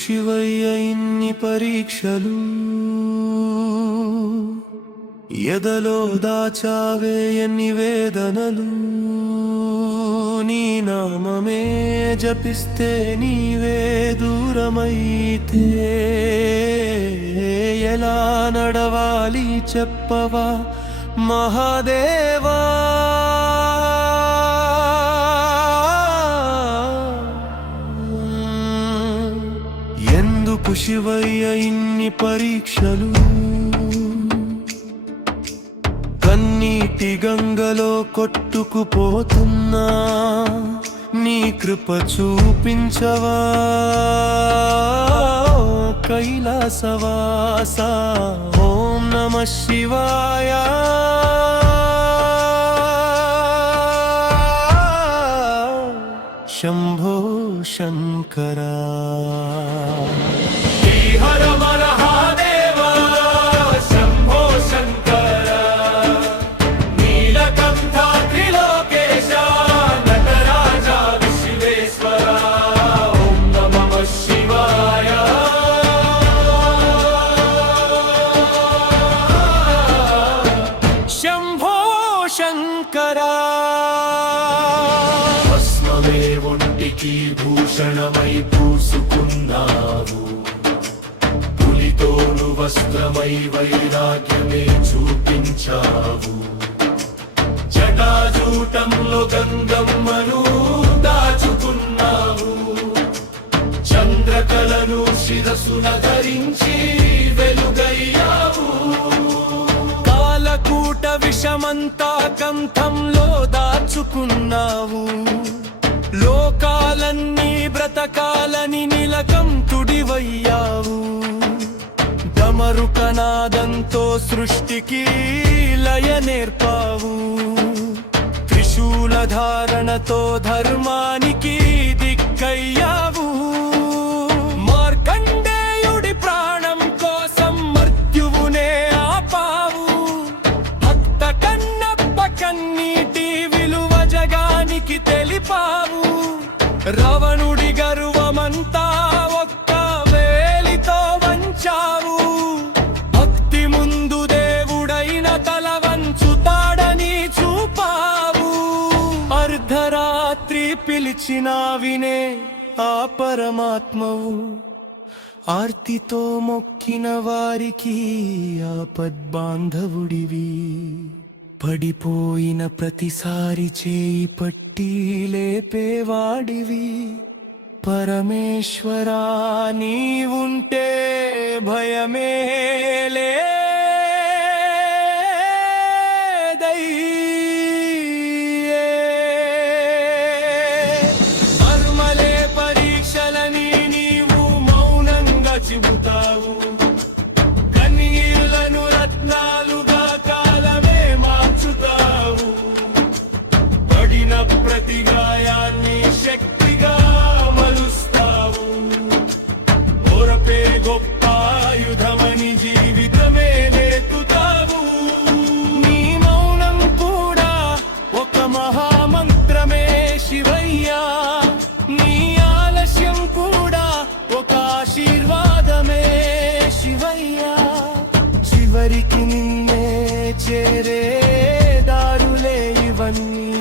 శివయ్య ఇన్ని పరీక్షలు ఎదలో దాచావే ఎన్ని వేదనలు నీ నామమే జపిస్తే నీవే దూరమైతే ఎలా నడవాలి చెప్పవా మహాదేవా ఎందుకు శివయ్య ఇన్ని పరీక్షలు కన్నీటి గంగలో కొట్టుకుపోతున్నా నీ కృప చూపించవా కైలాసవాస ఓం నమః శివాయ శంభో శంకరా భస్మమే ఒంటికి భూషణమై పూసుకున్నావు పులితోను వస్త్రమై వైరాగ్యమే చూపించావు జటాజూటంలో గంగమ్మను దాచుకున్నావు చంద్రకళను శిరసున ధరించి వెలుగయ్యావు కాలకూట విషమంతా కంఠంలో దాచుకున్నావు లోకాలన్నీ బ్రతకాలని నిలకంతుడివయ్యావు డమరుకనాదంతో సృష్టికి లయ నేర్పావు త్రిశూలధారణతో ధర్మానికి దిక్కయ్యావు మార్కండేయుడి ప్రాణం కోసం మృత్యువునే ఆపావు భక్త కన్నప్ప కన్నీటి విలువ జగానికి తెలిపావు రావణుడి గర్వమంతా ఒక్క వేలితో వంచావు భక్తి ముందు దేవుడైన తల వంచుతాడని చూపావు అర్ధరాత్రి పిలిచినా వినే ఆ పరమాత్మవు ఆర్తితో మొక్కిన వారికి ఆపద్బాంధవుడివి పడిపోయిన ప్రతిసారి చేయి పట్టి లేపేవాడివి పరమేశ్వరా నీవుంటే భయమే లేదయ్యే మర్మలే పరీక్షలని నీవు మౌనంగా చెబుతావు కన్నీళ్లను రత్నాలుగా కాలమే మార్చుతావు పడిన ప్రతి గాయాన్ని శక్తిగా మలుస్తావు ఓరపే గొప్ప ఆయుధమని జీవితమే నేర్పుతావు నీ మౌనం కూడా ఒక మహామంత్రమే శివయ్యా నీ ఆలస్యం కూడా ఒక ఆశీర్వాదమే శివయ్యా చివరికి నిన్నే చేరే దారులే ఇవన్నీ